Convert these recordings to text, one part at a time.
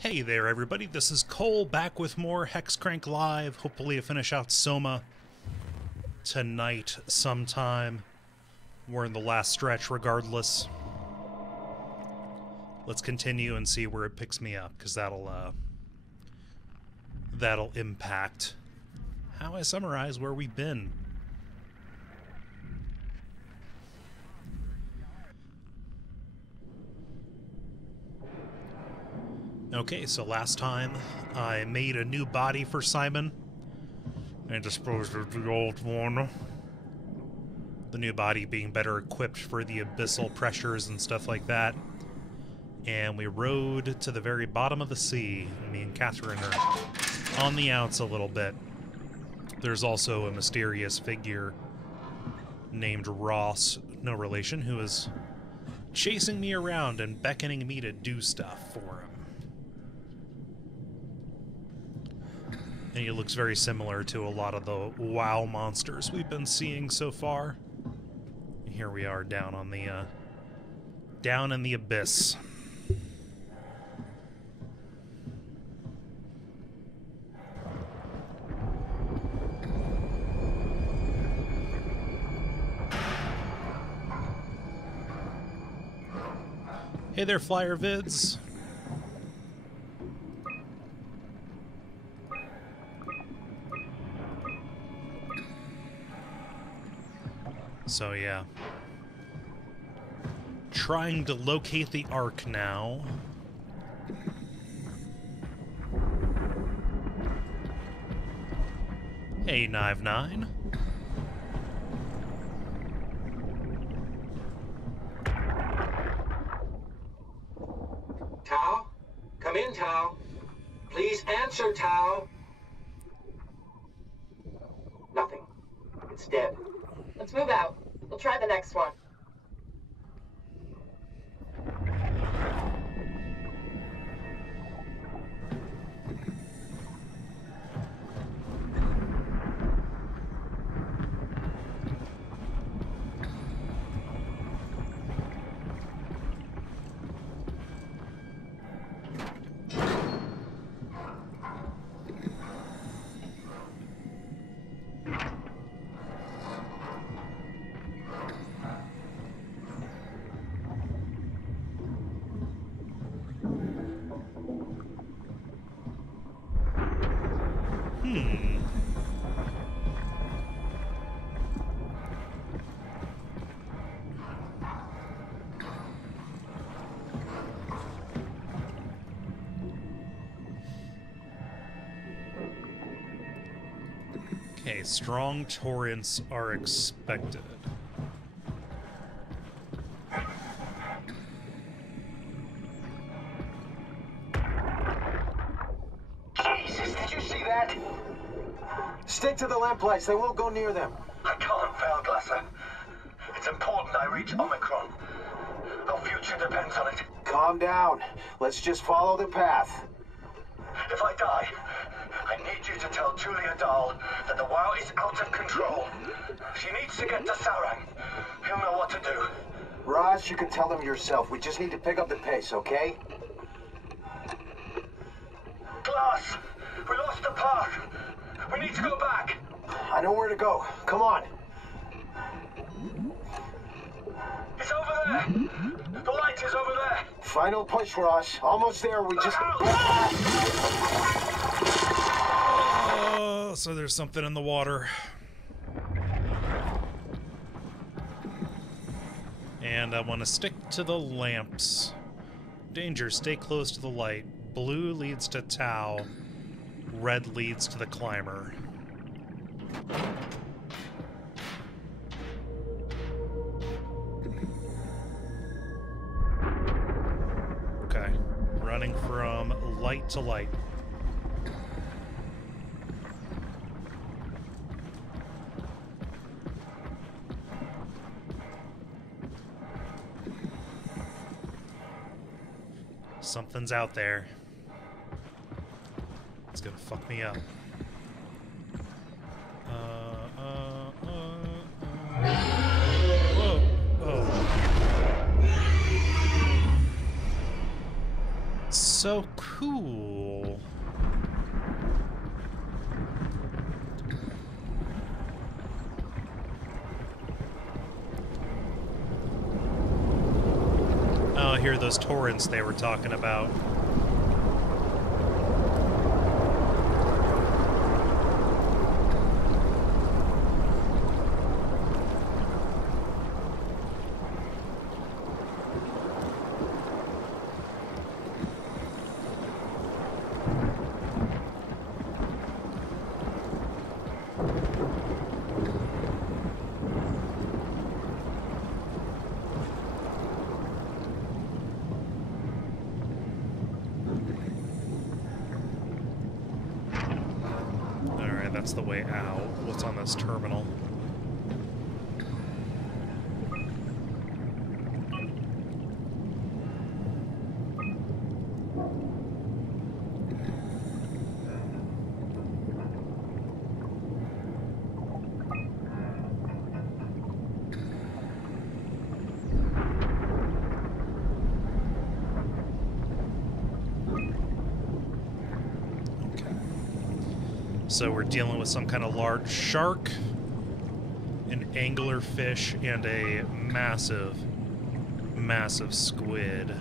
Hey there everybody, this is Cole back with more Hexcrank Live. Hopefully I finish out SOMA tonight sometime. We're in the last stretch regardless. Let's continue and see where it picks me up, because that'll impact how I summarize where we've been. Okay, so last time I made a new body for Simon and disposed of the old one. The new body being better equipped for the abyssal pressures and stuff like that. And we rode to the very bottom of the sea. Me and Catherine are on the outs a little bit. There's also a mysterious figure named Ross, no relation, who is chasing me around and beckoning me to do stuff for him. And he looks very similar to a lot of the WoW monsters we've been seeing so far. Here we are down on the down in the abyss. Hey there, Flyer Vids. So yeah, trying to locate the Ark now. Hey, Knive9. Tao? Come in, Tao. Please answer, Tao. Nothing. It's dead. Let's move out. We'll try the next one. Okay, strong torrents are expected. Jesus, did you see that? Stick to the lamplights, they won't go near them. I can't fail, Glasser. It's important I reach Omicron. Our future depends on it. Calm down. Let's just follow the path. If I die, I need you to tell Julia Dahl that the WoW is out of control. She needs to get to Sarang. He'll know what to do. Raj, you can tell them yourself. We just need to pick up the pace, okay? Glass! We lost the path! We need to go back! I know where to go. Come on. It's over there! The light is over there! Final push, Raj. Almost there. We just... Oh, so there's something in the water. And I want to stick to the lamps. Danger, stay close to the light. Blue leads to Tau. Red leads to the climber. Okay, running from light to light. Something's out there. It's gonna fuck me up. Whoa. Oh. So cool. Oh, here are those torrents they were talking about. That's the way out. What's on this terminal? So we're dealing with some kind of large shark, an angler fish, and a massive, massive squid.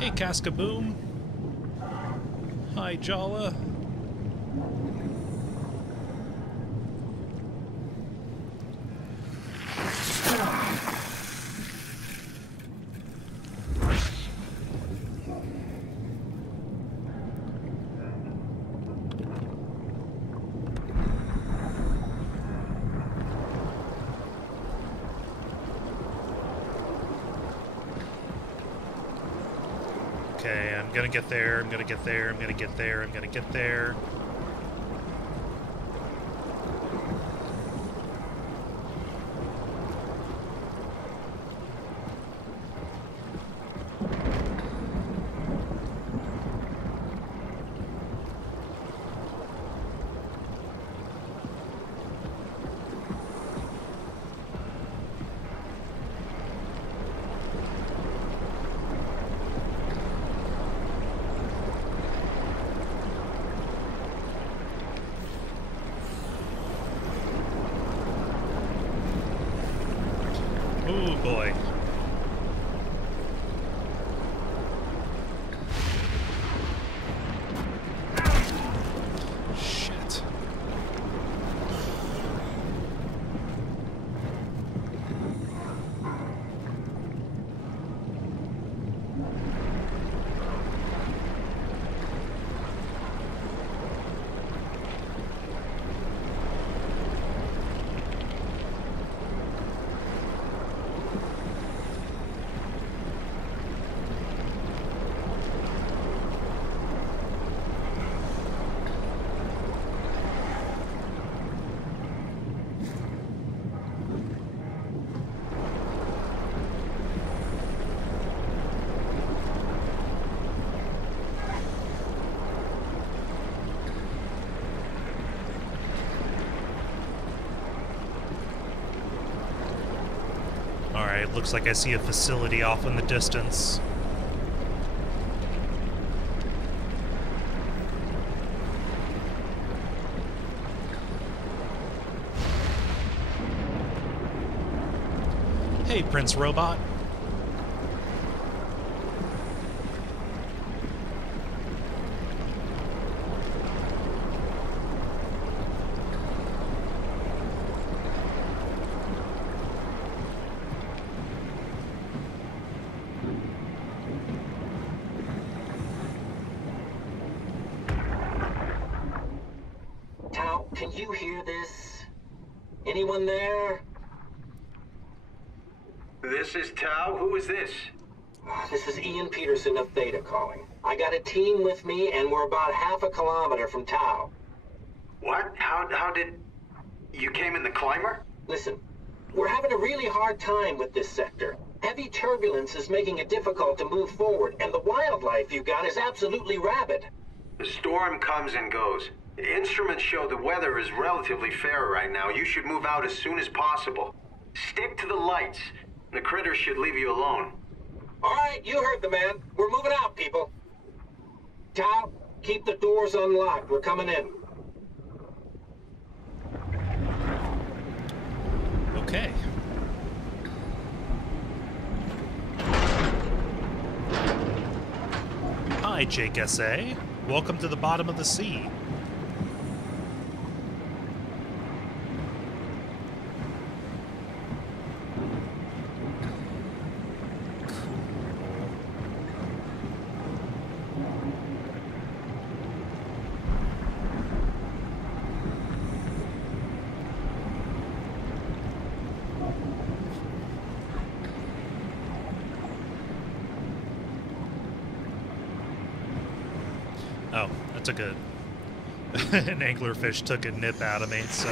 Hey, Cascaboom. Hi, Jala. Okay, I'm gonna get there, I'm gonna get there, I'm gonna get there, I'm gonna get there. Oh boy. Shit. Alright, looks like I see a facility off in the distance. Hey, Prince Robot. Can you hear this? Anyone there? This is Tau. Who is this? This is Ian Peterson of Theta calling. I got a team with me, and we're about half a kilometer from Tau. What? How did... You came in the climber? Listen, we're having a really hard time with this sector. Heavy turbulence is making it difficult to move forward, and the wildlife you got is absolutely rabid. The storm comes and goes. Instruments show the weather is relatively fair right now. You should move out as soon as possible. Stick to the lights. The critters should leave you alone. All right, you heard the man. We're moving out, people. Tal, keep the doors unlocked. We're coming in. Okay. Hi, Jake S.A. Welcome to the bottom of the sea. Oh, that took a... an anglerfish took a nip out of me, so...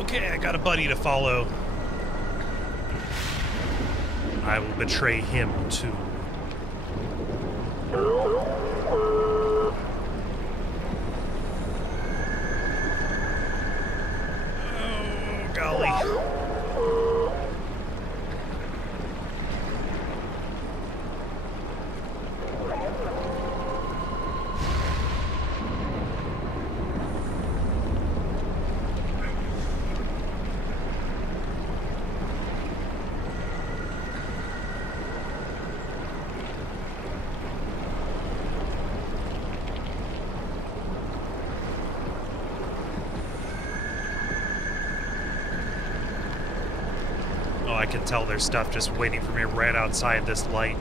Okay, I got a buddy to follow. I will betray him too. Oh, golly. I can tell there's stuff just waiting for me right outside this light.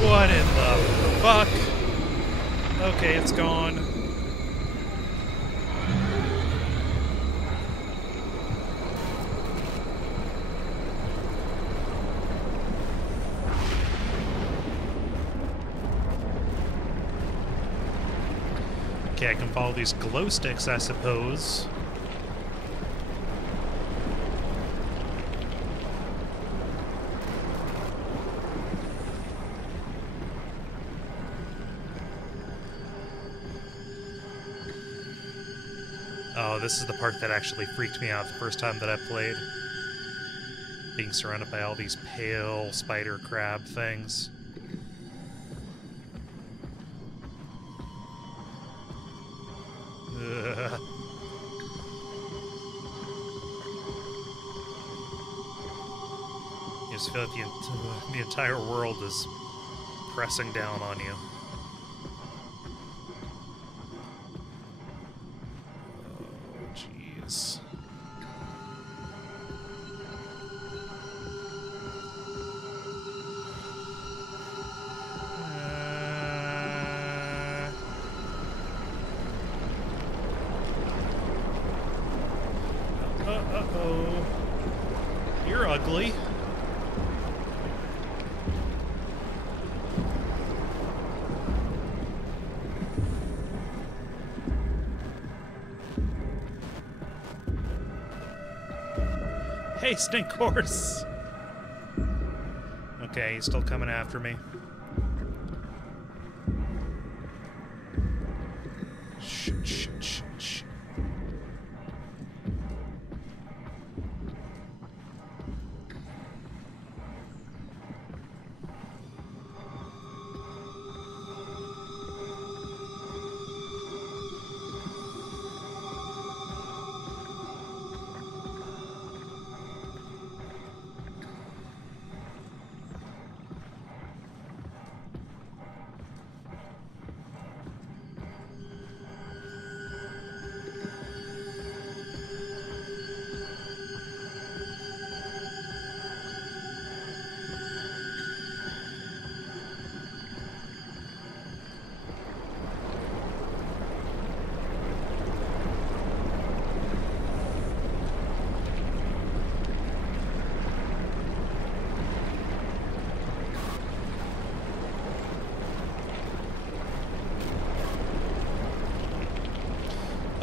What in the fuck? Okay, it's gone. Okay, I can follow these glow sticks, I suppose. Oh, this is the part that actually freaked me out the first time that I played. Being surrounded by all these pale spider crab things. Ugh. You just feel like the entire world is pressing down on you. Oh, jeez. Uh-oh. You're ugly. Hey, Stink Horse! Okay, he's still coming after me. Shh, shh, shh, shh.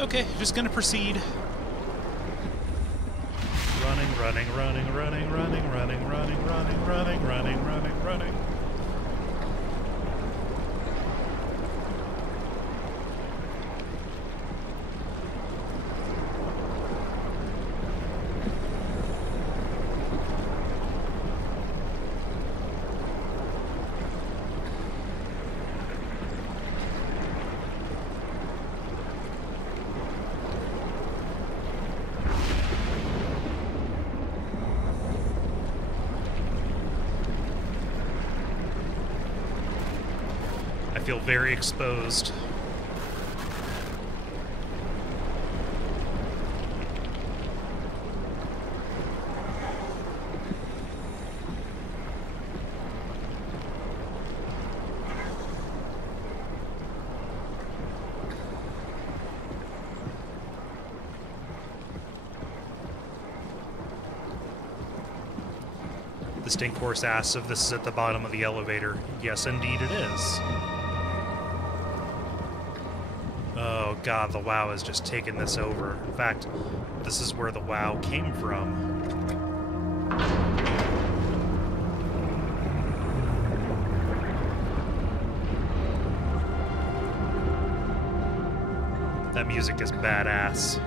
Okay, just gonna proceed. Running. I feel very exposed. The stink horse asks if this is at the bottom of the elevator. Yes, indeed it is. Oh god, the WoW has just taken this over. In fact, this is where the WoW came from. That music is badass.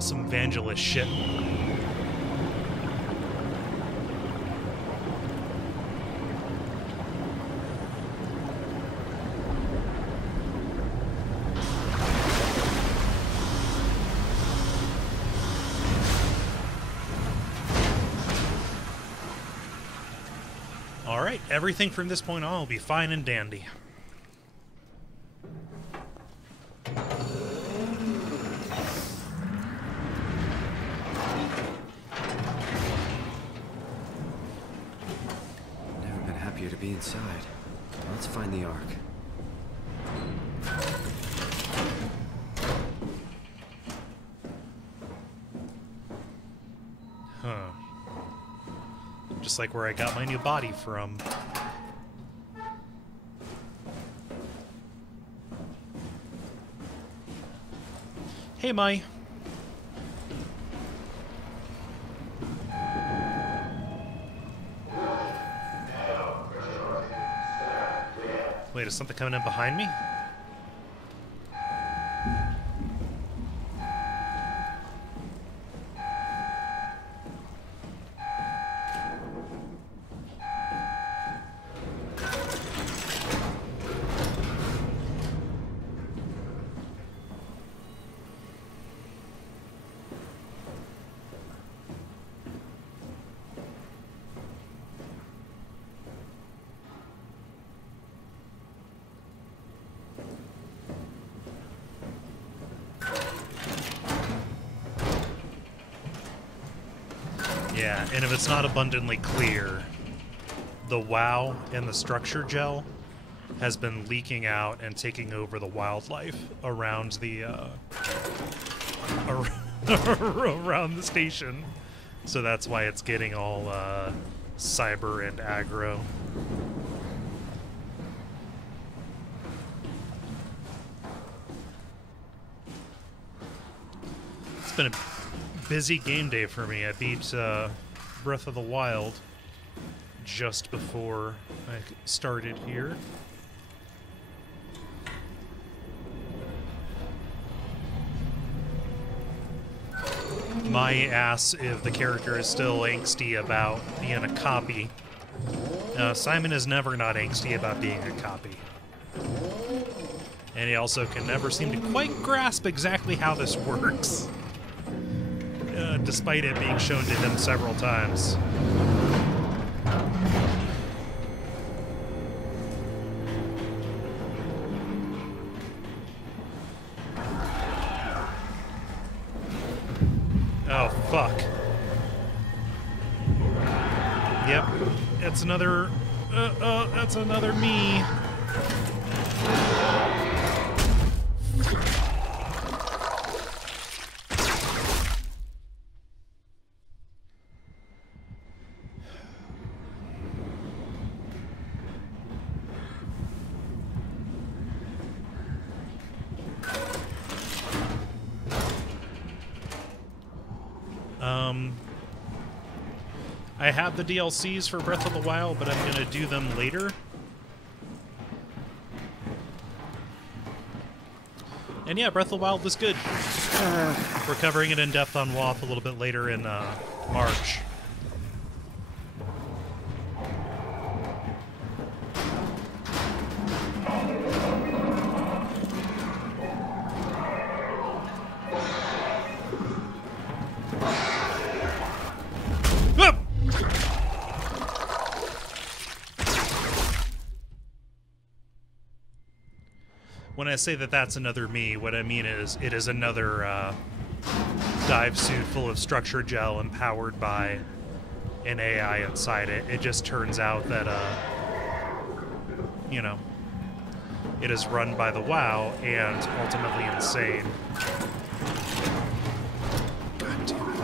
Some evangelist shit. Alright, everything from this point on will be fine and dandy. To be inside. Let's find the Ark. Huh. Just like where I got my new body from. Hey, Mai. Wait, is something coming in behind me? Yeah, and if it's not abundantly clear, the WoW and the structure gel has been leaking out and taking over the wildlife around the around the station. So that's why it's getting all cyber and aggro. It's been a busy game day for me. I beat Breath of the Wild just before I started here. My ass if the character is still angsty about being a copy. Simon is never not angsty about being a copy. And he also can never seem to quite grasp exactly how this works. Despite it being shown to him several times. Oh, fuck. Yep. It's another... that's another me. I have the DLCs for Breath of the Wild, but I'm gonna do them later. And yeah, Breath of the Wild was good. We're covering it in depth on WoF a little bit later in March. When I say that that's another me, what I mean is it is another dive suit full of structured gel and powered by an AI inside it. It just turns out that, you know, it is run by the WoW and ultimately insane. God damn it.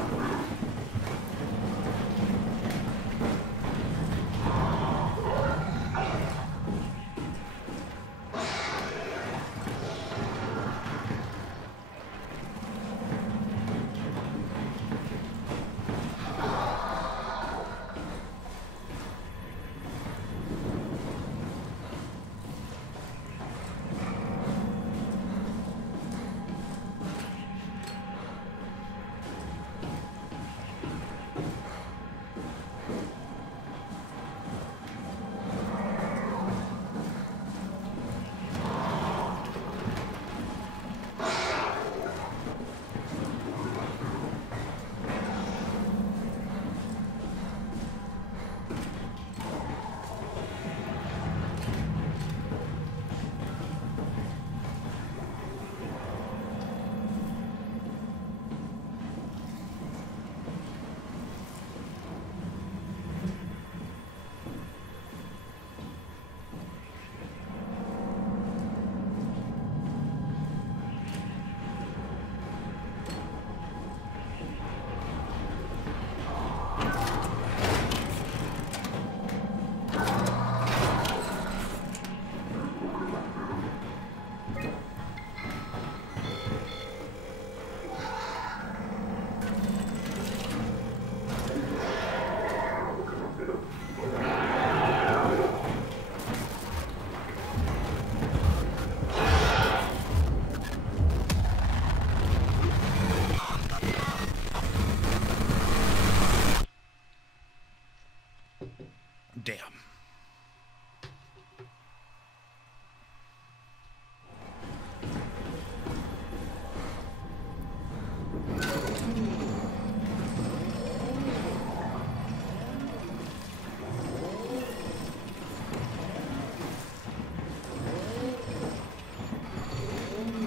Damn.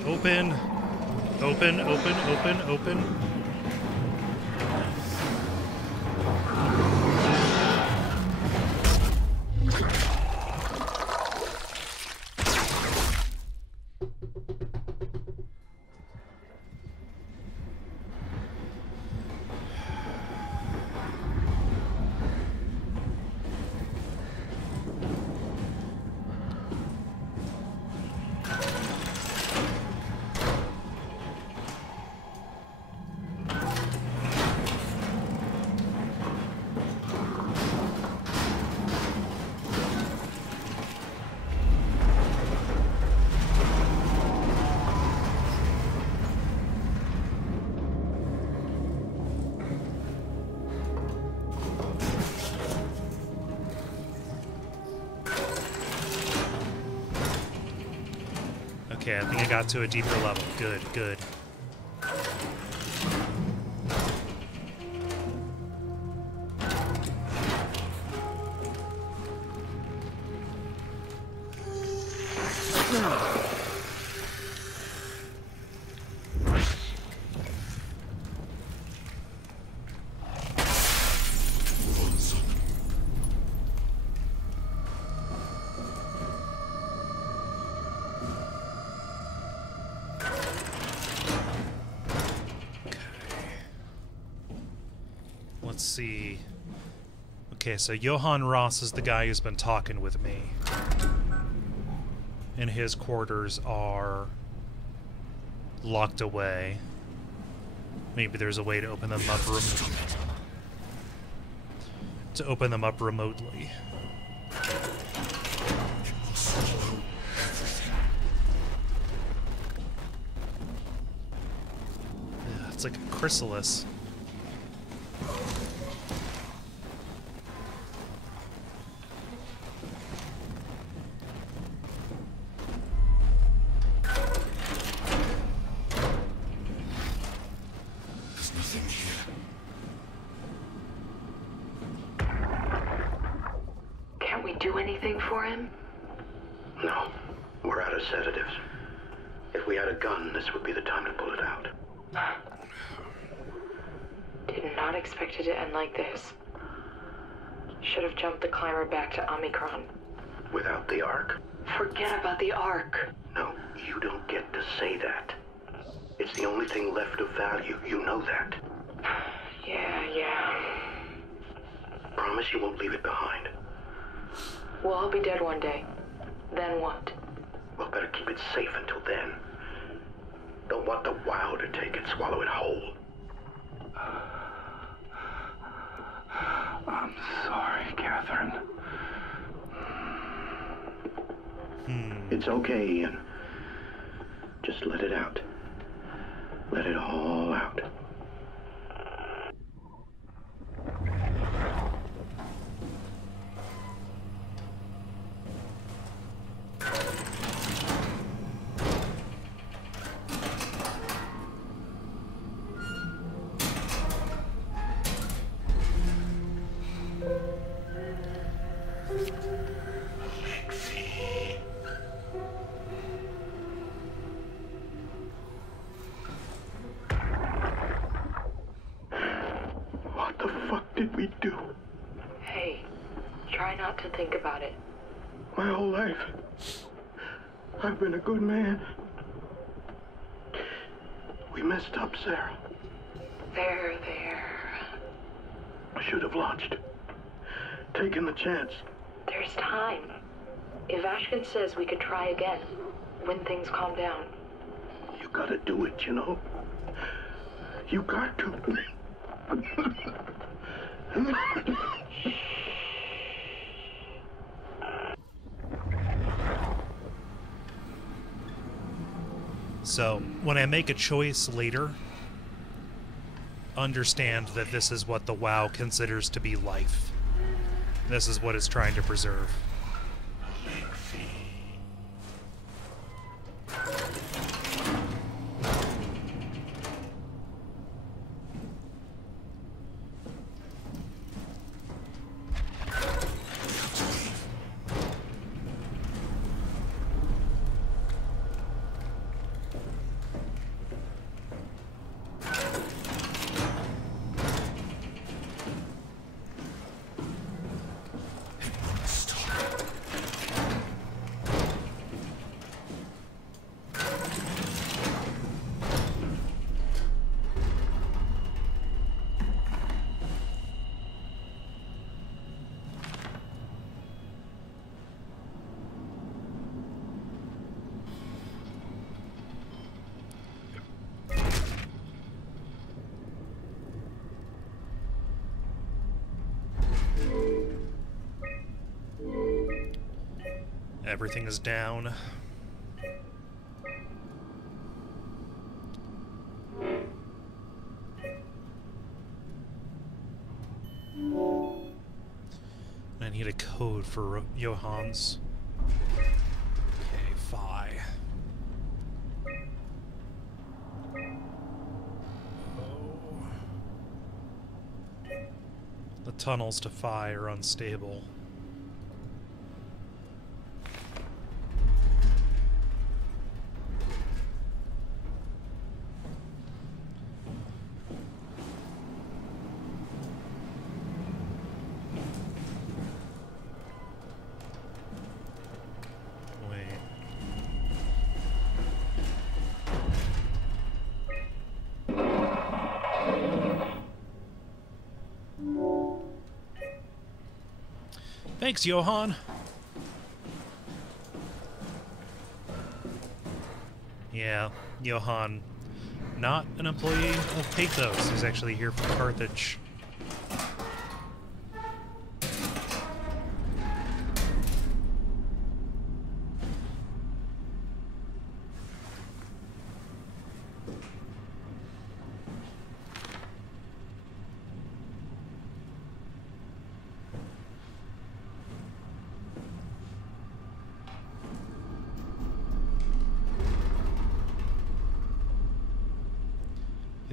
Open. Open, open, open, open. Okay, I think I got to a deeper level. Good, good. Let's see. Okay, so Johann Ross is the guy who's been talking with me. And his quarters are locked away. Maybe there's a way to open them up. to open them up remotely. Yeah, it's like a chrysalis. Do anything for him? No. We're out of sedatives. If we had a gun, this would be the time to pull it out. Did not expect it to end like this. Should have jumped the climber back to Omicron. Without the Ark? Forget about the Ark. No, you don't get to say that. It's the only thing left of value. You know that. Yeah. Promise you won't leave it behind. Well, I'll be dead one day. Then what? Well, better keep it safe until then. Don't want the WoW to take it, swallow it whole. I'm sorry, Catherine. It's okay, Ian. Just let it out. Let it all out. What the fuck did we do? Hey, try not to think about it. My whole life, I've been a good man. We messed up, Sarah. There. I should have launched. Taken the chance. There's time. If Ashkin says we could try again, when things calm down. You gotta do it, you know? You got to. So, when I make a choice later, understand that this is what the WoW considers to be life. This is what it's trying to preserve. Everything is down. I need a code for Johann's. Okay, Phi. The tunnels to Phi are unstable. Thanks, Johann. Yeah, Johann, not an employee of Pathos. He's actually here from Carthage.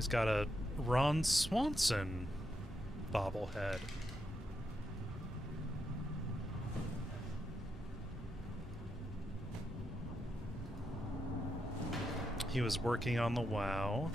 He's got a Ron Swanson bobblehead. He was working on the WoW.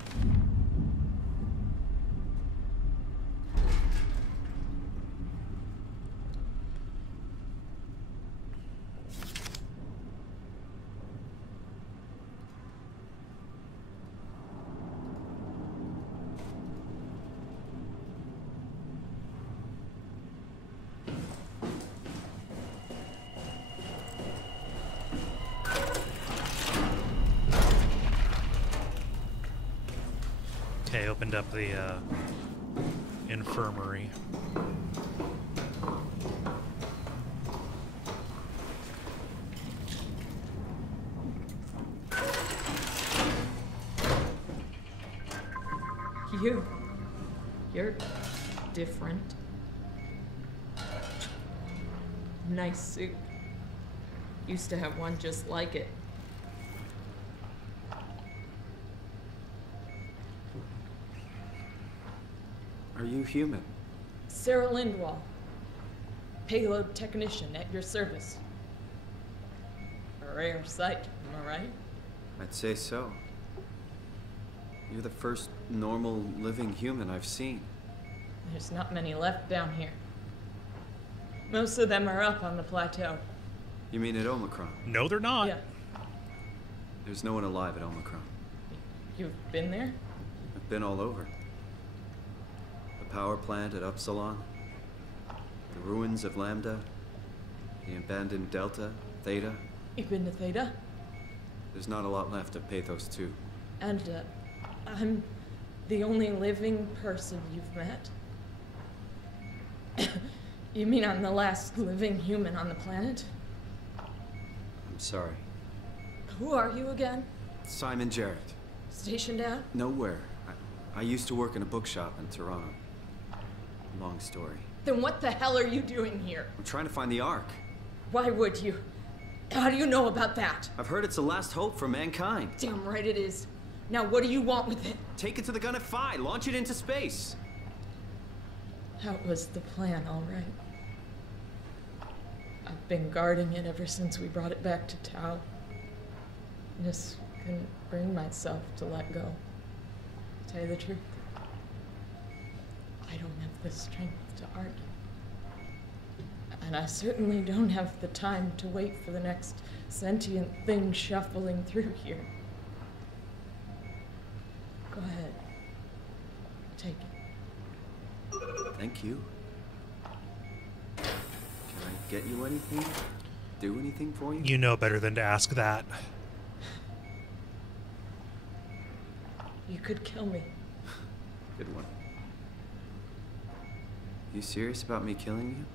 Okay, opened up the infirmary. You're different. Nice suit. Used to have one just like it. Are you human? Sarah Lindwall, payload technician at your service. A rare sight, am I right? I'd say so. You're the first normal living human I've seen. There's not many left down here. Most of them are up on the plateau. You mean at Omicron? No, they're not. Yeah. There's no one alive at Omicron. You've been there? I've been all over. The power plant at Upsilon, the ruins of Lambda, the abandoned Delta, Theta. You've been to Theta? There's not a lot left of Pathos 2. And, I'm the only living person you've met? You mean I'm the last living human on the planet? I'm sorry. Who are you again? Simon Jarrett. Stationed out? Nowhere. I used to work in a bookshop in Toronto. Long story. Then what the hell are you doing here? I'm trying to find the Ark. Why would you? How do you know about that? I've heard it's the last hope for mankind. Damn right it is. Now what do you want with it? Take it to the Gun at Phi. Launch it into space. That was the plan, all right. I've been guarding it ever since we brought it back to Tau. Just couldn't bring myself to let go. To tell you the truth, I don't have the strength to argue. And I certainly don't have the time to wait for the next sentient thing shuffling through here. Go ahead. Take it. Thank you. Can I get you anything? Do anything for you? You know better than to ask that. You could kill me. Good one. You serious about me killing you?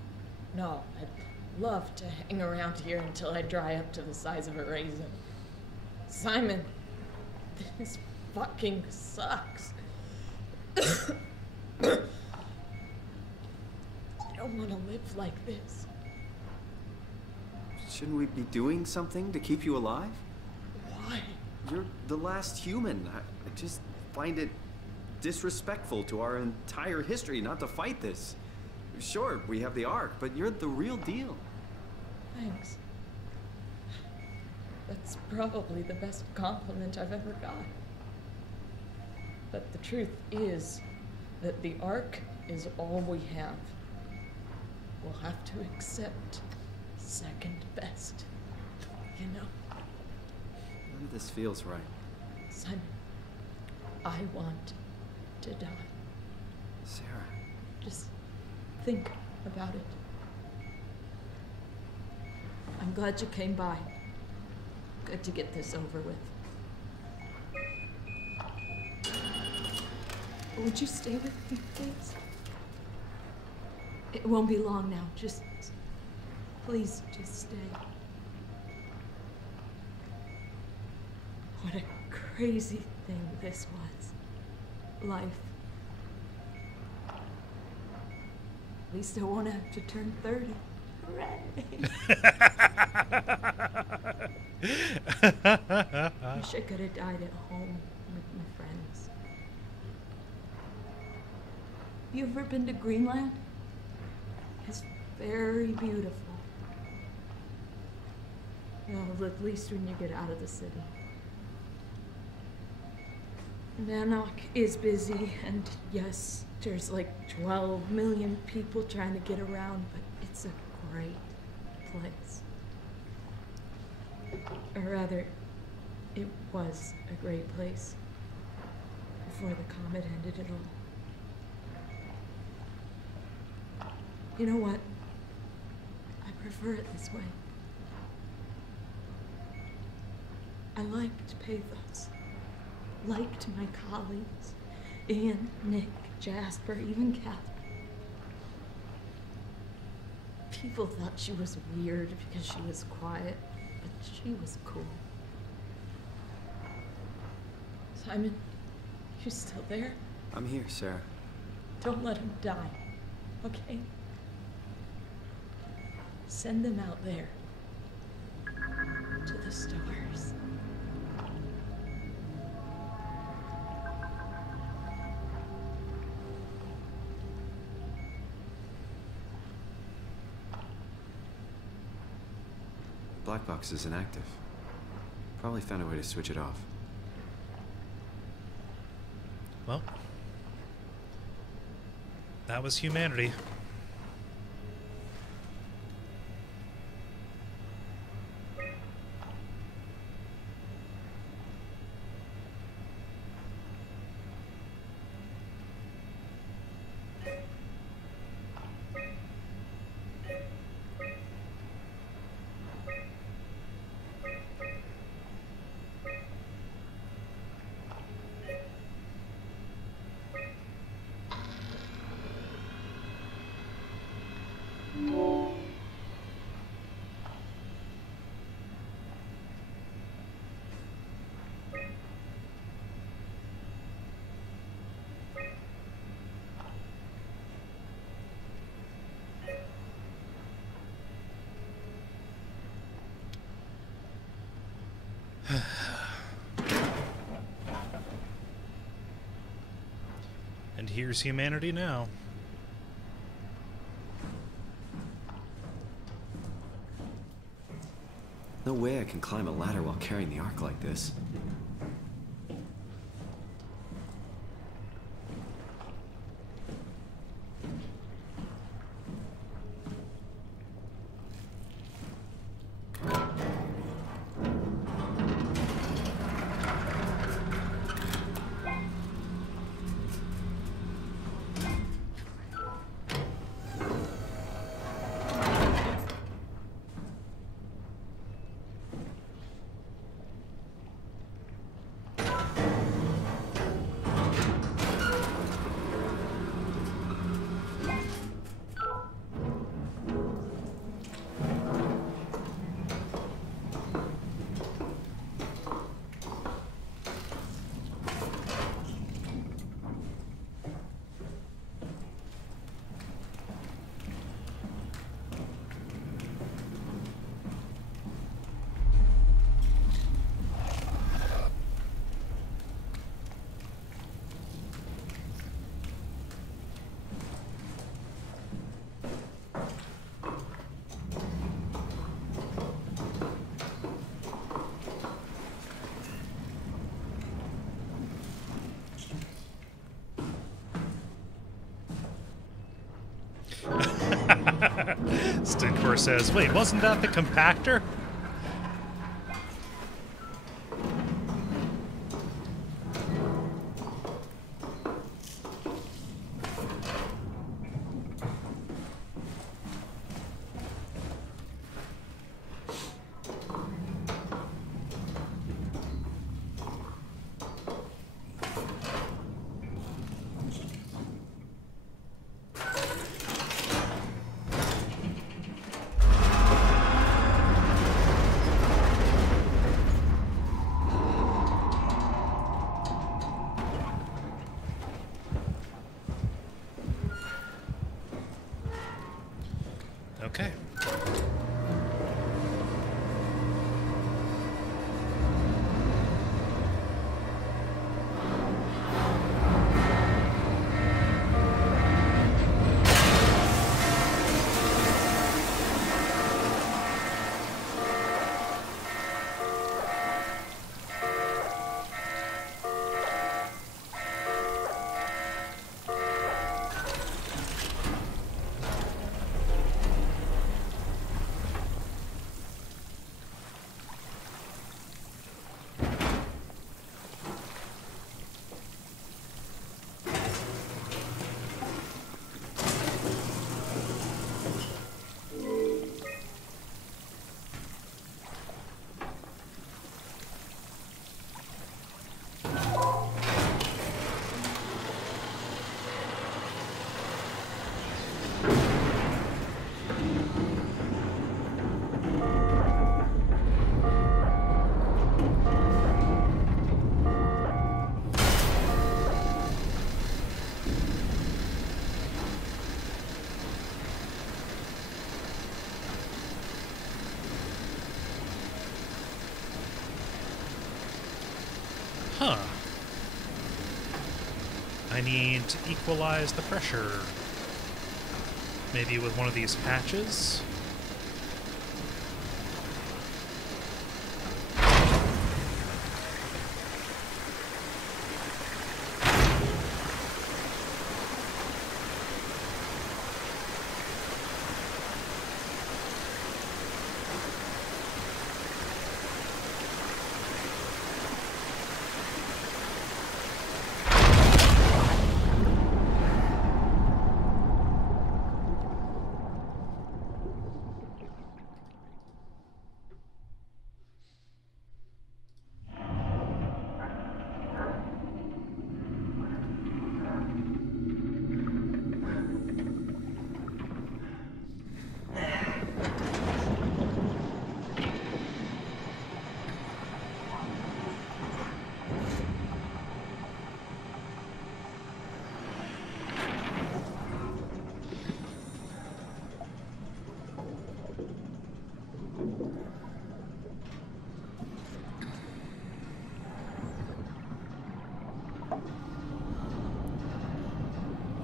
No, I'd love to hang around here until I dry up to the size of a raisin. Simon, this fucking sucks. I don't want to live like this. Shouldn't we be doing something to keep you alive? Why? You're the last human. I just find it disrespectful to our entire history not to fight this. Sure, we have the Ark, but you're the real deal. Thanks. That's probably the best compliment I've ever got. But the truth is that the Ark is all we have. We'll have to accept second best, you know? None of this feels right. Simon, I want to die. Sarah. Just think about it. I'm glad you came by. Good to get this over with. Would you stay with me, please? It won't be long now. Please, just stay. What a crazy thing this was. Life. At least I won't have to turn 30. Hooray! Wish I could have died at home with my friends. You ever been to Greenland? It's very beautiful. Well, at least when you get out of the city. Nanook is busy, and yes, there's like 12 million people trying to get around, but it's a great place. Or rather, it was a great place before the comet ended it all. You know what? I prefer it this way. I liked pathos. Liked my colleagues. Ian, Nick, Jasper, even Catherine. People thought she was weird because she was quiet, but she was cool. Simon, you still there? I'm here, Sarah. Don't let him die, okay? Send them out there. To the stars. Black box is inactive. Probably found a way to switch it off. Well, that was humanity. And here's humanity now. No way I can climb a ladder while carrying the Ark like this. Stinkor says, wait, wasn't that the compactor? Okay. Huh. I need to equalize the pressure. Maybe with one of these hatches?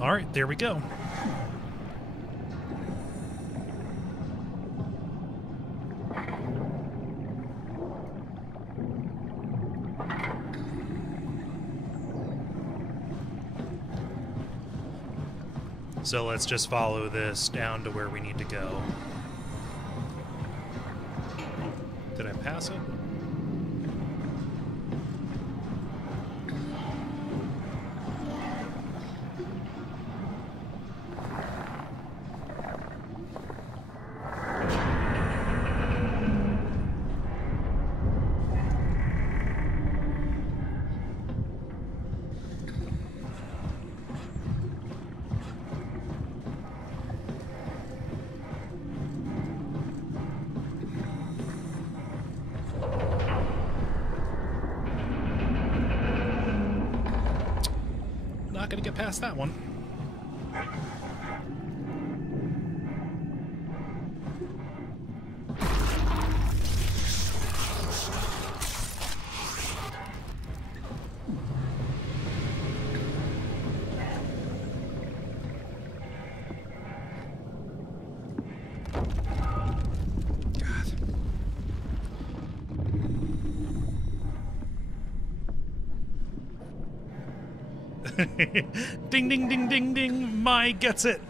All right, there we go. So let's just follow this down to where we need to go. Did I pass it? Not gonna get past that one. Ding, ding, ding, ding, ding. My gets it.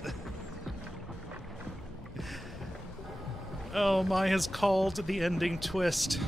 Oh, my has called the ending twist.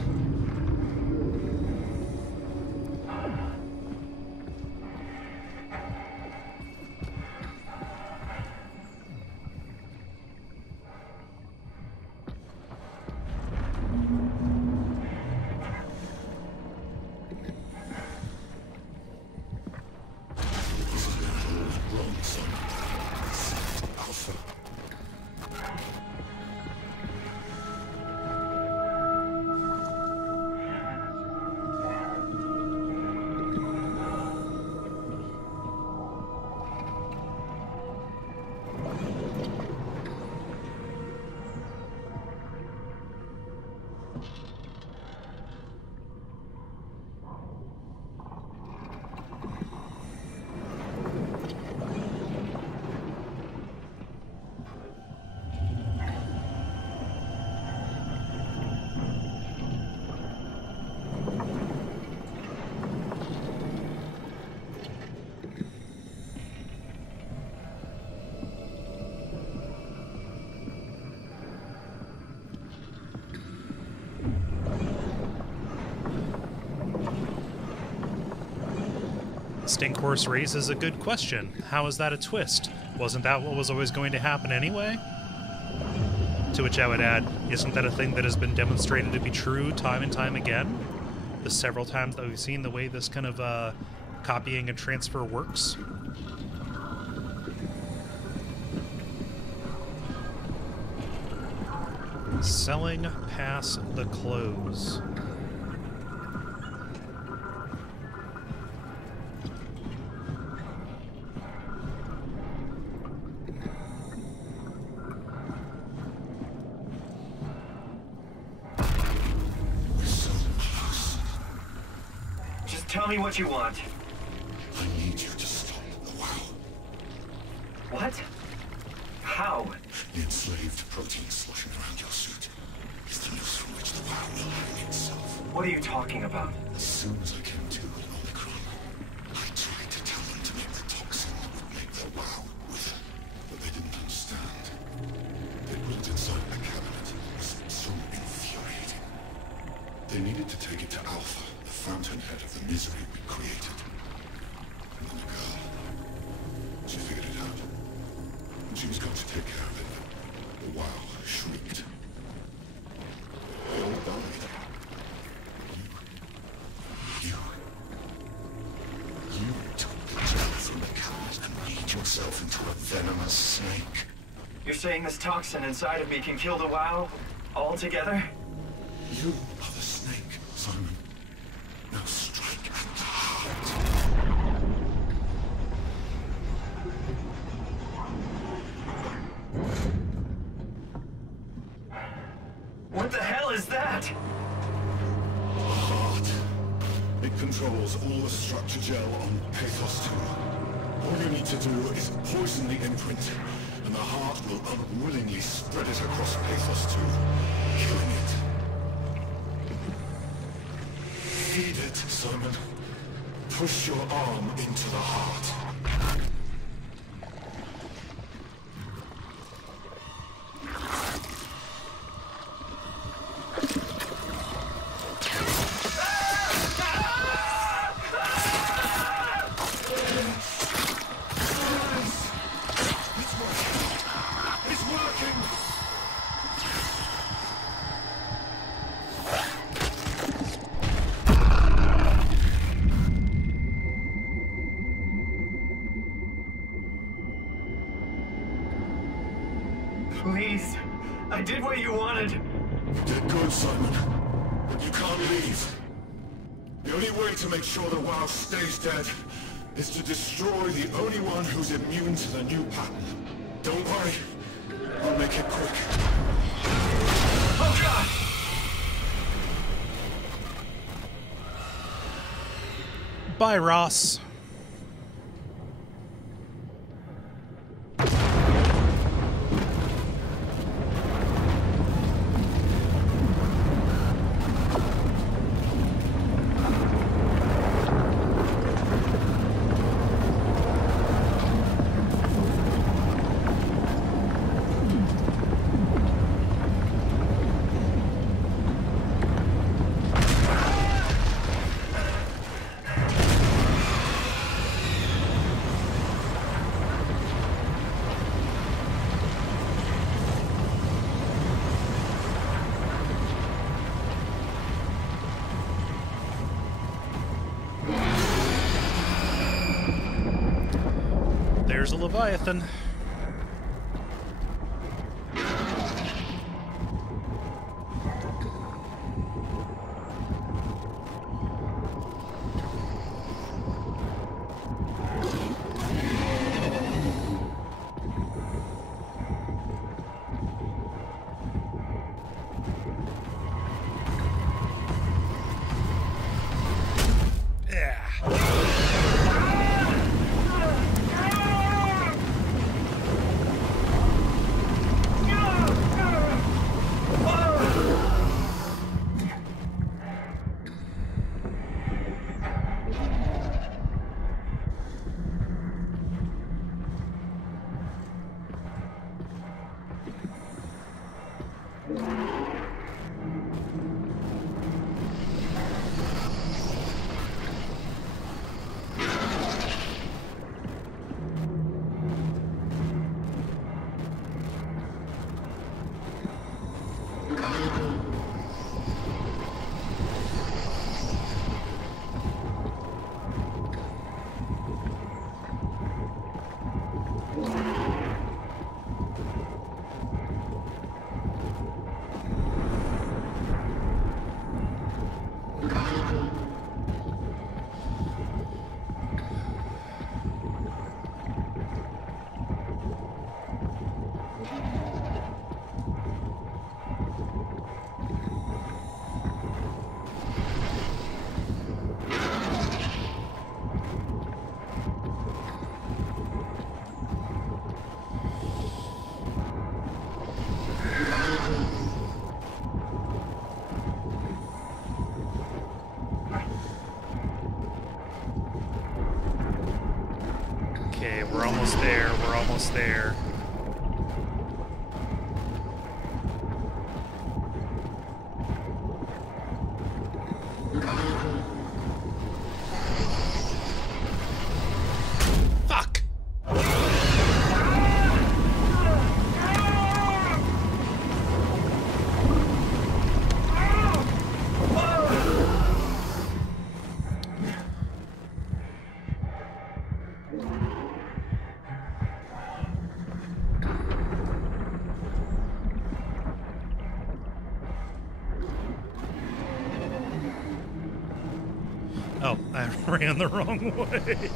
Stink Horse raises a good question. How is that a twist? Wasn't that what was always going to happen anyway? To which I would add, isn't that a thing that has been demonstrated to be true time and time again? The several times that we've seen the way this kind of copying and transfer works. Selling past the close. Tell me what you want. I need you to stop the WoW. What? How? The enslaved protein sloshing around your suit is the noose from which the WoW will hang itself. What are you talking about? As soon as I came to with Omicron, I tried to tell them to make the toxin that would make their WoW wither, but they didn't understand. They put it inside a cabinet. It was so infuriating. They needed to take it to Alpha, the fountainhead of the misery we created. And then the girl, she figured it out. And she was going to take care of it. The WoW shrieked. They all died. You took the gel from the cabinet and made yourself into a venomous snake. You're saying this toxin inside of me can kill the WoW altogether? You are the snake, Simon. Now strike at the heart. What the hell is that? The heart. It controls all the structure gel on Pathos 2. All you need to do is poison the imprint, and the heart will unwillingly spread it across Pathos 2, killing it. Feed it, Simon. Push your arm into the heart. Please, I did what you wanted. You did good, Simon. But you can't leave. The only way to make sure the WoW stays dead is to destroy the only one who's immune to the new pattern. Don't worry. I'll make it quick. Oh, God! Bye, Ross. There's a Leviathan. almost there. We're almost there. Fuck! Oh, I ran the wrong way.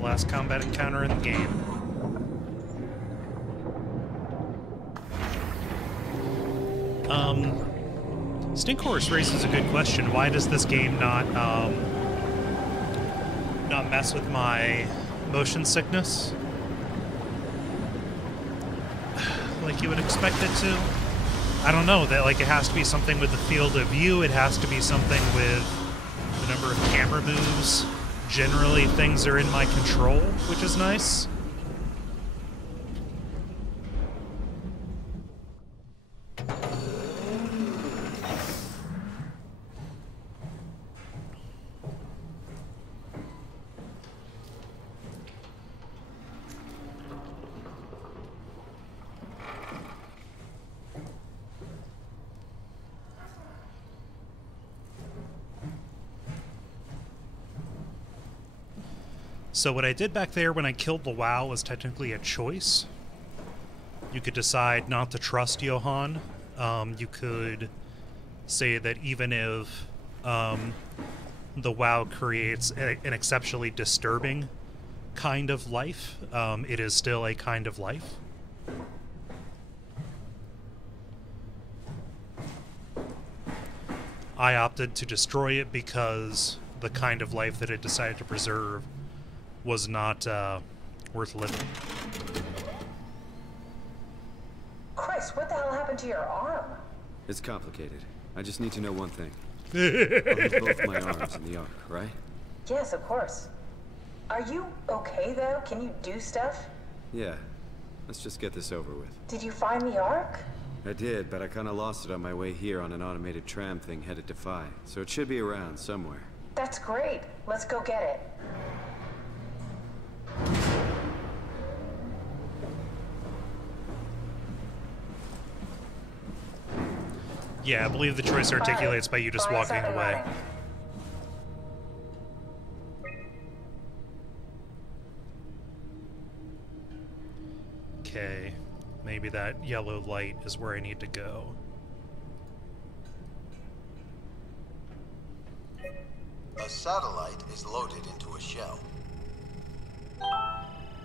Last combat encounter in the game. Stink Horse raises a good question. Why does this game not mess with my motion sickness like you would expect it to? I don't know. That like it has to be something with the field of view. It has to be something with the number of camera moves. Generally, things are in my control, which is nice. So what I did back there when I killed the WoW was technically a choice. You could decide not to trust Johann. You could say that even if the WoW creates an exceptionally disturbing kind of life, it is still a kind of life. I opted to destroy it because the kind of life that it decided to preserve was not worth living. Chris, what the hell happened to your arm? It's complicated. I just need to know one thing. I'll need both my arms in the Ark, right? Yes, of course. Are you okay, though? Can you do stuff? Yeah. Let's just get this over with. Did you find the Ark? I did, but I kind of lost it on my way here on an automated tram thing headed to Phi. So it should be around somewhere. That's great. Let's go get it. Yeah, I believe the choice articulates by you just walking away. Okay, maybe that yellow light is where I need to go. A satellite is loaded into a shell.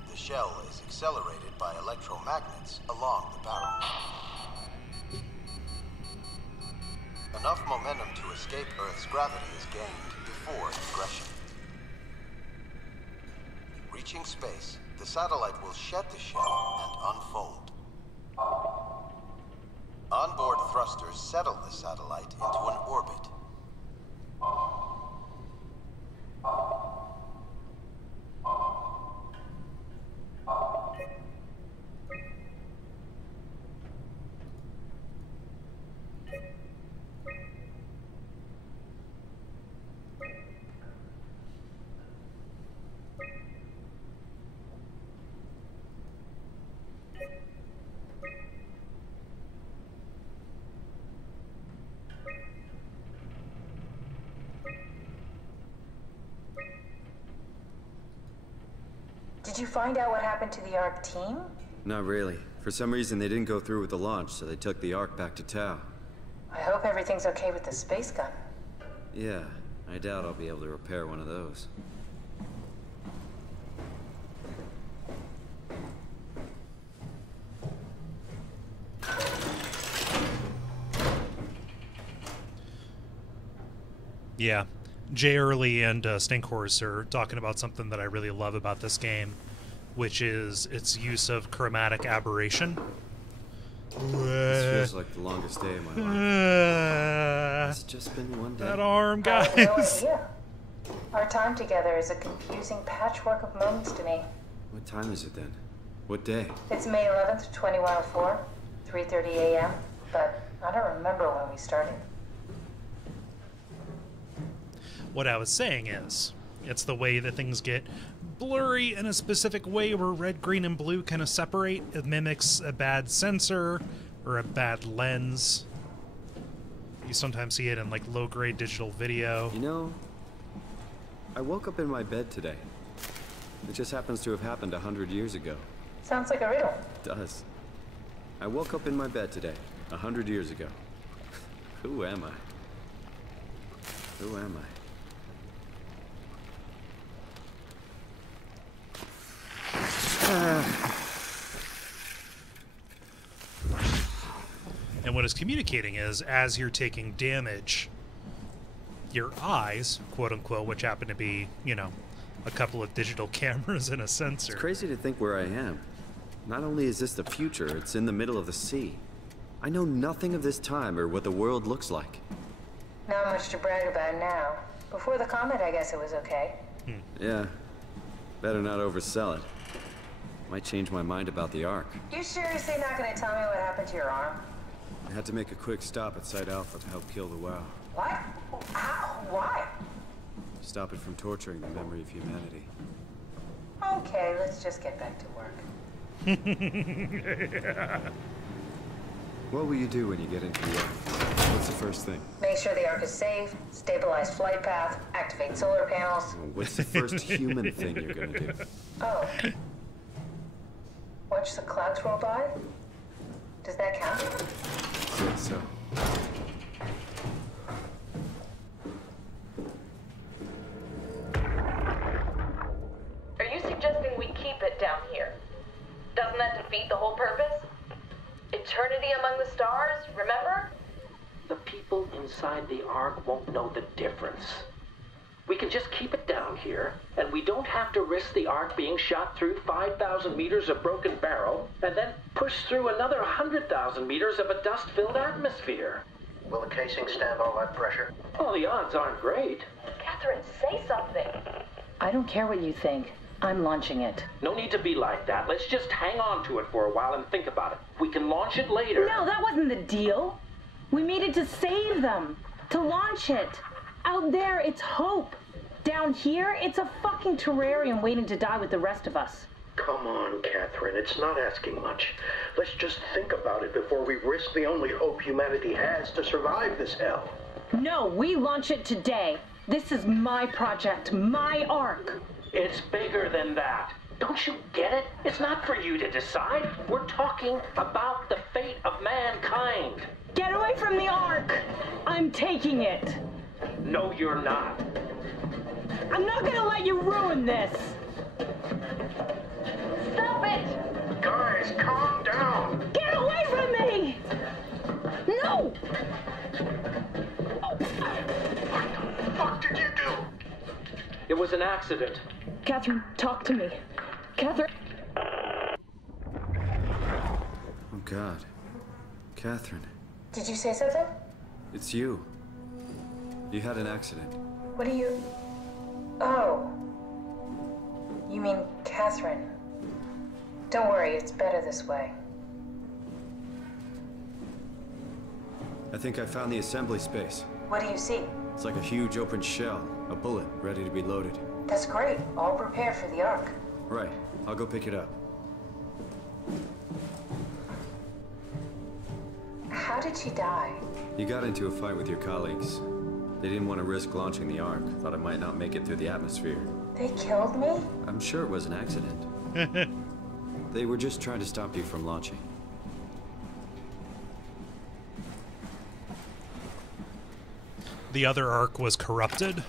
The shell is accelerated by electromagnets along the barrel. Enough momentum to escape Earth's gravity is gained before ingression. Reaching space, the satellite will shed the shell and unfold. Onboard thrusters settle the satellite into an orbit. Did you find out what happened to the ARC team? Not really. For some reason, they didn't go through with the launch, so they took the ARC back to Tau. I hope everything's okay with the space gun. Yeah, I doubt I'll be able to repair one of those. Yeah. Jay Early and Stinkhorse are talking about something that I really love about this game, which is its use of chromatic aberration. This feels like the longest day of my life. It's just been one day. That arm, I have guys. no idea. Our time together is a confusing patchwork of moments to me. What time is it then? What day? It's May 11th, 2004, 3:30 a.m., but I don't remember when we started. What I was saying is, it's the way that things get blurry in a specific way where red, green, and blue kind of separate. It mimics a bad sensor or a bad lens. You sometimes see it in like low-grade digital video. You know, I woke up in my bed today. It just happens to have happened 100 years ago. Sounds like a riddle. It does. I woke up in my bed today, 100 years ago. Who am I? Who am I? And what it's communicating is, as you're taking damage, your eyes, quote unquote, which happen to be, you know, a couple of digital cameras and a sensor. It's crazy to think where I am. Not only is this the future, it's in the middle of the sea. I know nothing of this time or what the world looks like. Not much to brag about now. Before the comet, I guess it was okay. Yeah. Better not oversell it. Might change my mind about the Ark. You seriously not gonna tell me what happened to your arm? I had to make a quick stop at Site Alpha to help kill the WoW. What? How? Why? Stop it from torturing the memory of humanity. Okay, let's just get back to work. What will you do when you get into the Ark? What's the first thing? Make sure the Ark is safe, stabilize flight path, activate solar panels. Well, what's the first human thing you're gonna do? Oh. Watch the clouds roll by? Does that count? I think so. Are you suggesting we keep it down here? Doesn't that defeat the whole purpose? Eternity among the stars, remember? The people inside the Ark won't know the difference. We can just keep it down here, and we don't have to risk the Ark being shot through 5,000 meters of broken barrel, and then push through another 100,000 meters of a dust-filled atmosphere. Will the casing stand all that pressure? Well, the odds aren't great. Catherine, say something. I don't care what you think. I'm launching it. No need to be like that. Let's just hang on to it for a while and think about it. We can launch it later. No, that wasn't the deal. We made it to save them, to launch it. Out there, it's hope. Down here, it's a fucking terrarium waiting to die with the rest of us. Come on, Catherine. It's not asking much. Let's just think about it before we risk the only hope humanity has to survive this hell. No, we launch it today. This is my project, my Ark. It's bigger than that. Don't you get it? It's not for you to decide. We're talking about the fate of mankind. Get away from the Ark! I'm taking it. No, you're not. I'm not gonna let you ruin this! Stop it! Guys, calm down! Get away from me! No! What the fuck did you do? It was an accident. Catherine, talk to me. Catherine. Oh, God. Catherine. Did you say something? It's you. You had an accident. What do you... Oh. You mean Catherine. Don't worry, it's better this way. I think I found the assembly space. What do you see? It's like a huge open shell. A bullet ready to be loaded. That's great. All prepared for the Ark. Right. I'll go pick it up. How did she die? You got into a fight with your colleagues. They didn't want to risk launching the Ark. Thought it might not make it through the atmosphere. They killed me? I'm sure it was an accident. They were just trying to stop you from launching. The other Ark was corrupted.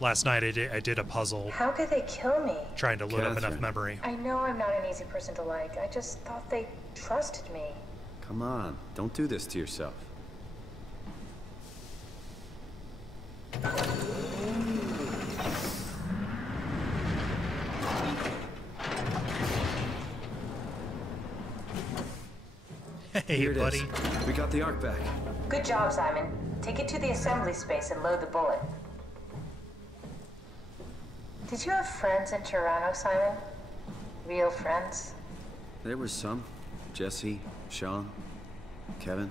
Last night I did a puzzle. How could they kill me? Trying to load up enough memory. I know I'm not an easy person to like. I just thought they trusted me. Come on, don't do this to yourself. Hey, here it buddy. is. We got the Ark back. Good job, Simon. Take it to the assembly space and load the bullet. Did you have friends in Toronto, Simon? Real friends? There was some. Jesse, Sean, Kevin.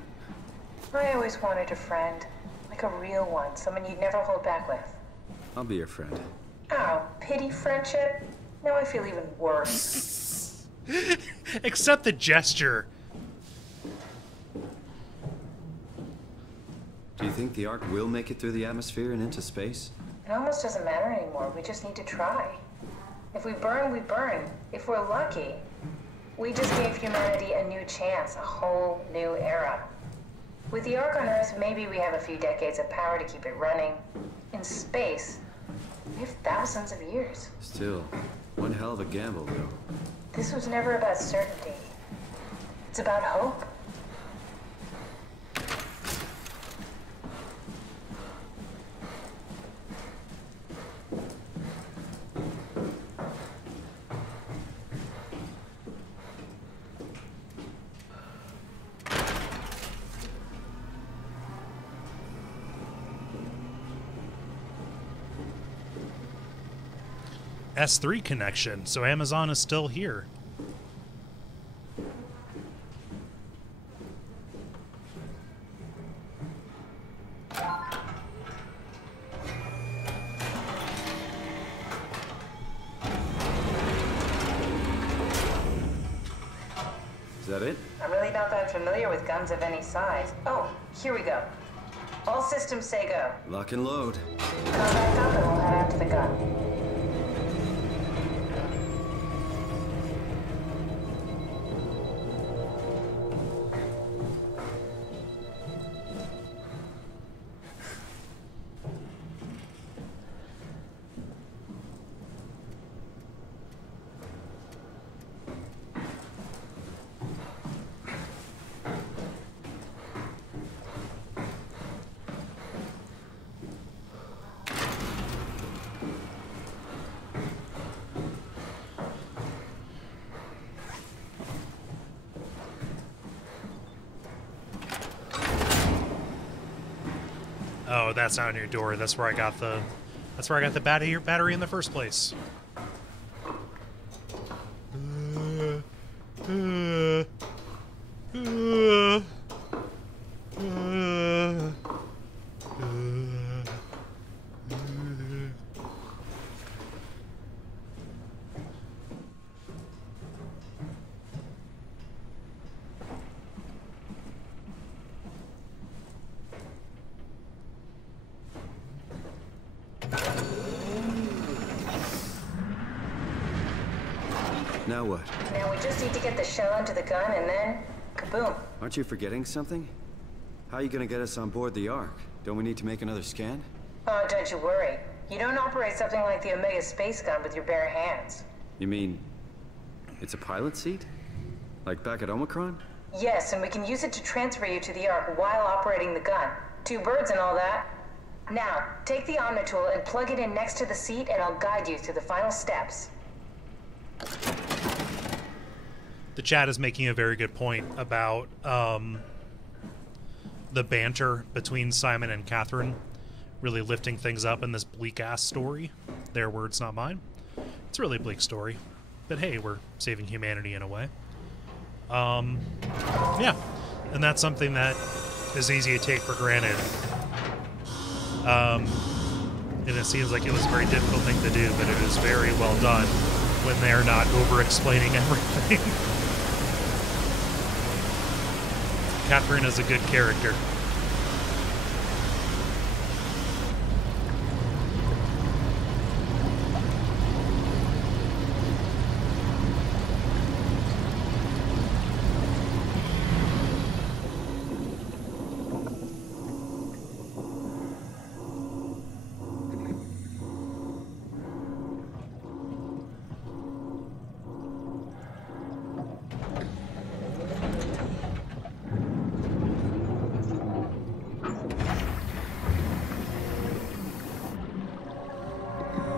I always wanted a friend. Like a real one. Someone you'd never hold back with. I'll be your friend. Oh, pity friendship? Now I feel even worse. Accept the gesture. Do you think the Ark will make it through the atmosphere and into space? It almost doesn't matter anymore. We just need to try. If we burn, we burn. If we're lucky, we just gave humanity a new chance, a whole new era. With the Ark on Earth, maybe we have a few decades of power to keep it running. In space, we have thousands of years. Still, one hell of a gamble, though. This was never about certainty. It's about hope. S3 connection, so Amazon is still here. Is that it? I'm really not that familiar with guns of any size. Oh, here we go. All systems say go. Lock and load. Combat up and we'll head out to the gun. Oh, that's not on your door. That's where I got the. That's where I got the battery in the first place. Now what? Now we just need to get the shell into the gun and then, kaboom. Aren't you forgetting something? How are you gonna get us on board the Ark? Don't we need to make another scan? Oh, don't you worry. You don't operate something like the Omega space gun with your bare hands. You mean it's a pilot seat? Like back at Omicron? Yes, and we can use it to transfer you to the Ark while operating the gun. 2 birds and all that. Now, take the Omnitool and plug it in next to the seat, and I'll guide you through the final steps. The chat is making a very good point about the banter between Simon and Catherine really lifting things up in this bleak-ass story. Their words, not mine. It's a really bleak story. But hey, we're saving humanity in a way. Yeah. And that's something that is easy to take for granted. And it seems like it was a very difficult thing to do, but it is very well done when they're not over-explaining everything. Catherine is a good character.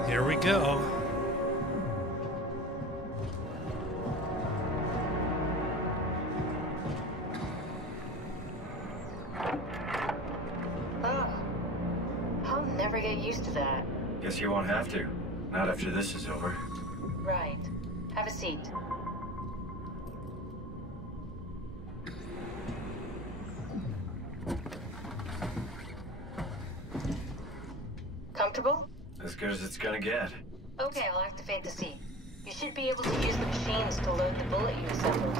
Here we go. Oh, I'll never get used to that. Guess you won't have to. Not after this is over. Right. Have a seat. Comfortable? As good as it's gonna get. Okay, I'll activate the seat. You should be able to use the machines to load the bullet you assembled.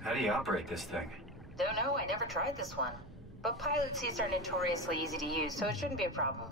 How do you operate this thing? Don't know, I never tried this one. But pilot seats are notoriously easy to use, so it shouldn't be a problem.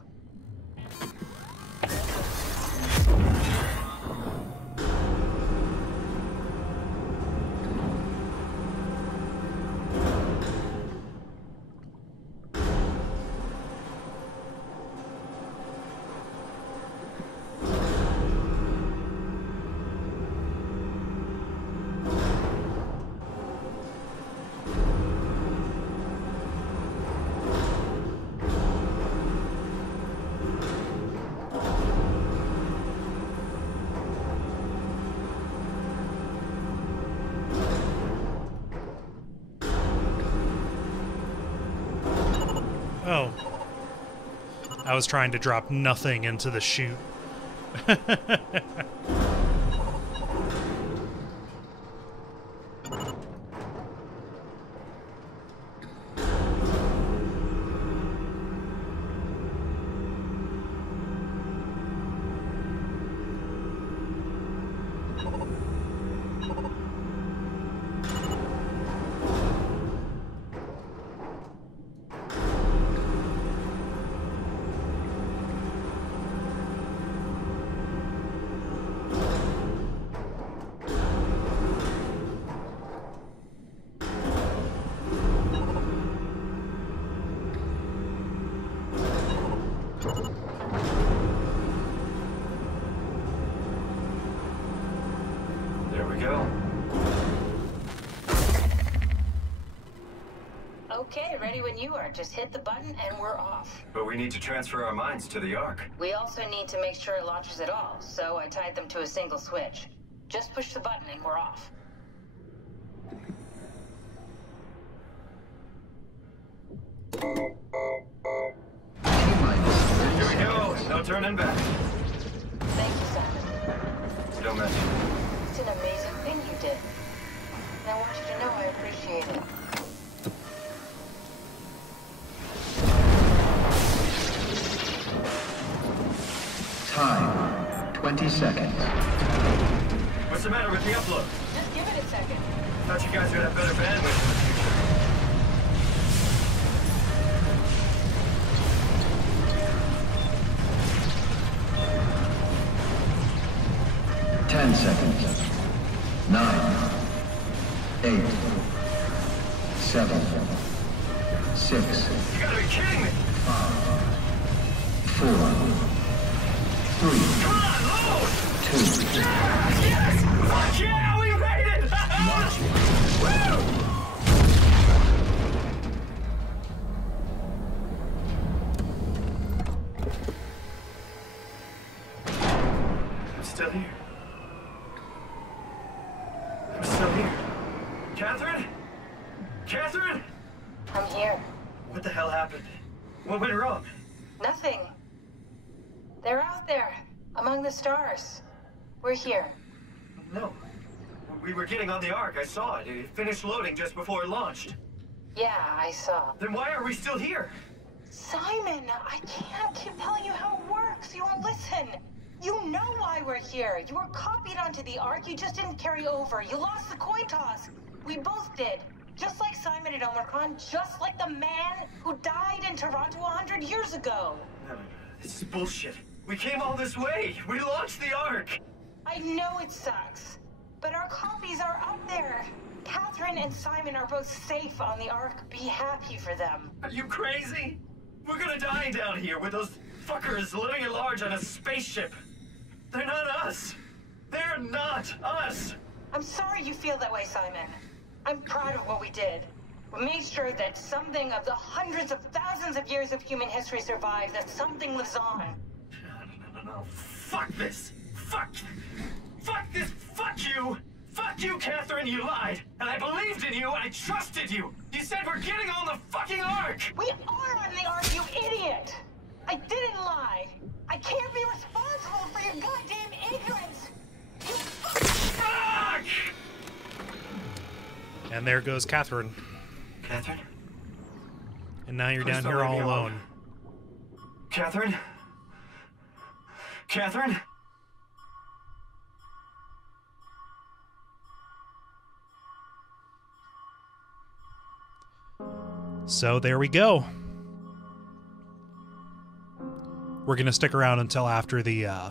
Oh. I was trying to drop nothing into the chute. There we go. Okay, ready when you are. Just hit the button and we're off. But we need to transfer our minds to the Ark. We also need to make sure it launches at all, so I tied them to a single switch. Just push the button and we're off. Here we go. No turning back. Thank you, Simon. Don't mention it. It's an amazing thing you did. And I want you to know I appreciate it. Time, 20 seconds. What's the matter with the upload? Just give it a second. Thought you guys would have better bandwidth in the future. 10 seconds. 9, 8, 7, 6. You gotta be kidding me! 5, 4, 3, Come on, load! 2, Yes! Fuck yeah, we made it! Woo! I'm still here. I'm still here. Catherine? Catherine? I'm here. What the hell happened? What went wrong? Nothing. They're out there, among the stars. We're here. No. We were getting on the Ark. I saw it. It finished loading just before it launched. Yeah, I saw. Then why are we still here? Simon, I can't keep telling you how it works. You won't listen. You know why we're here. You were copied onto the Ark. You just didn't carry over. You lost the coin toss. We both did. Just like Simon at Omicron, just like the man who died in Toronto 100 years ago. No. This is bullshit. We came all this way. We launched the Ark. I know it sucks, but our copies are up there. Catherine and Simon are both safe on the Ark. Be happy for them. Are you crazy? We're gonna die down here with those fuckers living at large on a spaceship. They're not us. They're not us. I'm sorry you feel that way, Simon. I'm proud of what we did. We made sure that something of the hundreds of thousands of years of human history survived, that something lives on. No. Fuck this. Fuck this. Fuck you. Fuck you, Catherine. You lied. And I believed in you. I trusted you. You said we're getting on the fucking Ark. We are on the Ark, you idiot. I didn't lie. I can't be responsible for your goddamn ignorance. You fuck! And there goes Catherine. Catherine? And now you're Please down don't here leave all me alone. Catherine? Catherine? So there we go. We're gonna stick around until after the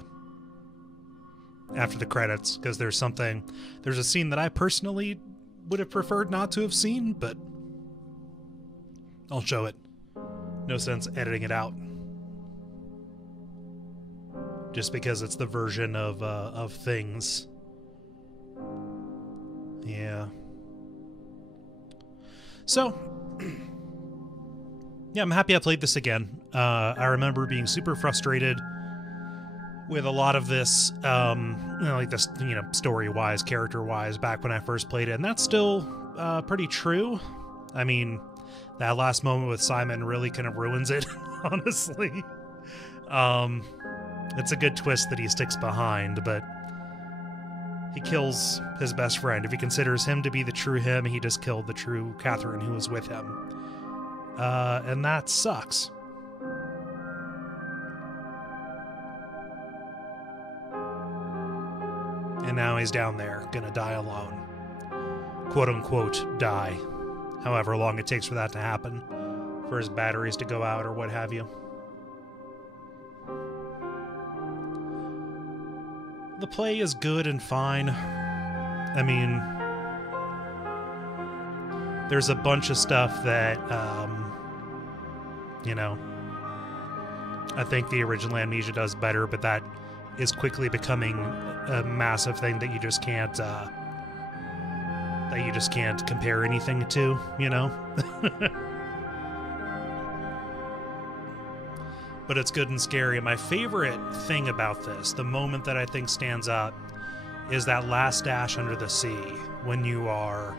credits, because there's a scene that I personally would have preferred not to have seen, but I'll show it. No sense editing it out. Just because it's the version of things. Yeah. So, yeah, I'm happy I played this again. I remember being super frustrated with a lot of this, like this, story-wise, character-wise, back when I first played it, and that's still pretty true. I mean, that last moment with Simon really kind of ruins it, honestly. It's a good twist that he sticks behind, but he kills his best friend. If he considers him to be the true him, he just killed the true Catherine who was with him. And that sucks. And now he's down there, gonna die alone. Quote-unquote, die. However long it takes for that to happen. For his batteries to go out or what have you. The play is good and fine. I mean, there's a bunch of stuff that, I think the original Amnesia does better, but that is quickly becoming a massive thing that you just can't, compare anything to, But it's good and scary. And my favorite thing about this, the moment that I think stands out, is that last dash under the sea when you are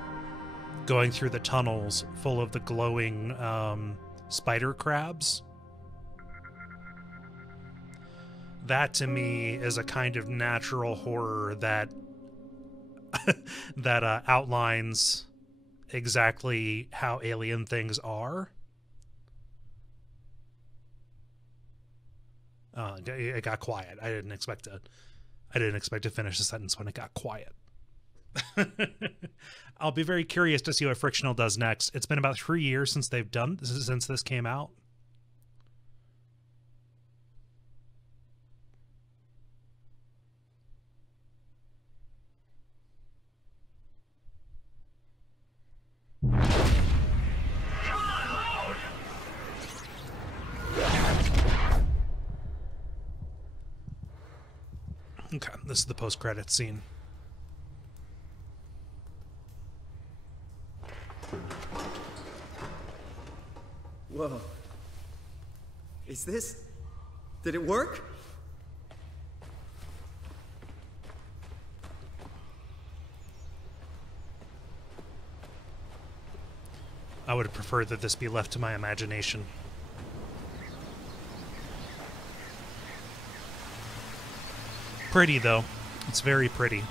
going through the tunnels full of the glowing spider crabs. That to me is a kind of natural horror that outlines exactly how alien things are. It got quiet. I didn't expect to finish the sentence when it got quiet. I'll be very curious to see what Frictional does next. It's been about 3 years since since this came out. Okay, this is the post-credits scene. Whoa. Is this... Did it work? I would prefer that this be left to my imagination. Pretty, though. It's very pretty.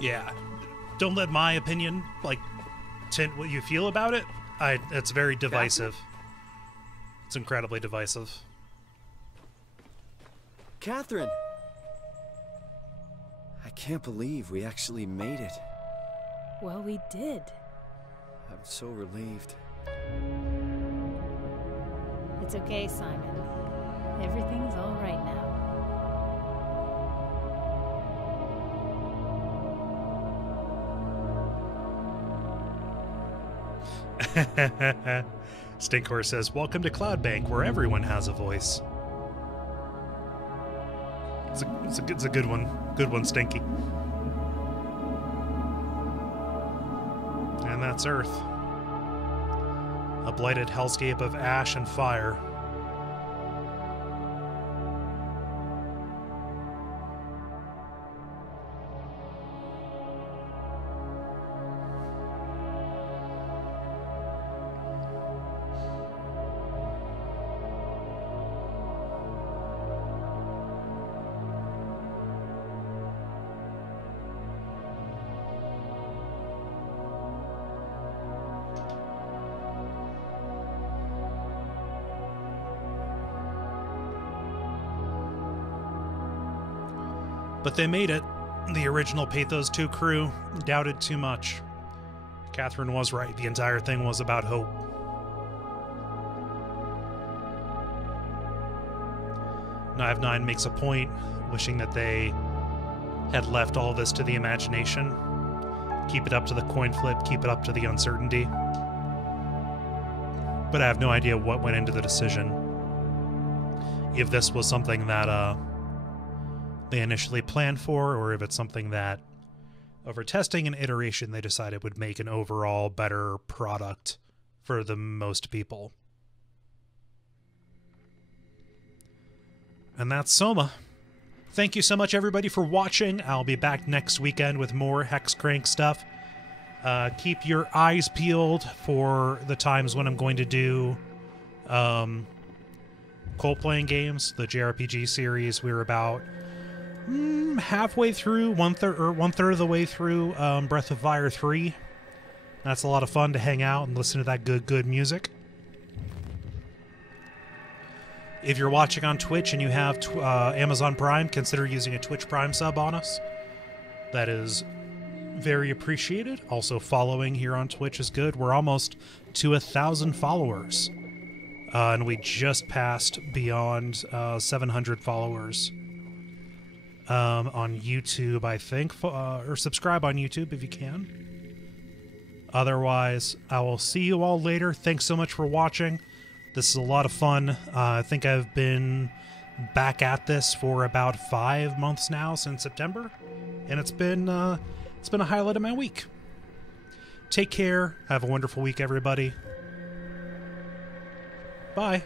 Yeah, don't let my opinion, like, tint what you feel about it. It's very divisive. It's incredibly divisive. Catherine! I can't believe we actually made it. Well, we did. I'm so relieved. It's okay, Simon. Everything's all right now. Stinkor says, "Welcome to Cloudbank, where everyone has a voice." It's a good one. Good one, Stinky. And that's Earth. A blighted hellscape of ash and fire. But they made it. The original Pathos 2 crew doubted too much. Catherine was right. The entire thing was about hope. Knive9 makes a point, wishing that they had left all this to the imagination. Keep it up to the coin flip, keep it up to the uncertainty. But I have no idea what went into the decision. If this was something that, they initially planned for, or if it's something that, over testing and iteration, they decided would make an overall better product for the most people. And that's Soma. Thank you so much, everybody, for watching. I'll be back next weekend with more Hexcrank stuff. Keep your eyes peeled for the times when I'm going to do Cold-Playing Games, the JRPG series. We're about halfway through, one third of the way through Breath of Fire 3. That's a lot of fun to hang out and listen to that good music. If you're watching on Twitch and you have Amazon Prime, consider using a Twitch Prime sub on us. That is very appreciated. Also, following here on Twitch is good. We're almost to 1,000 followers. And we just passed beyond 700 followers. On YouTube, I think, or subscribe on YouTube if you can. Otherwise, I will see you all later. Thanks so much for watching. This is a lot of fun. I think I've been back at this for about 5 months now, since September, and it's been a highlight of my week. Take care. Have a wonderful week, everybody. Bye.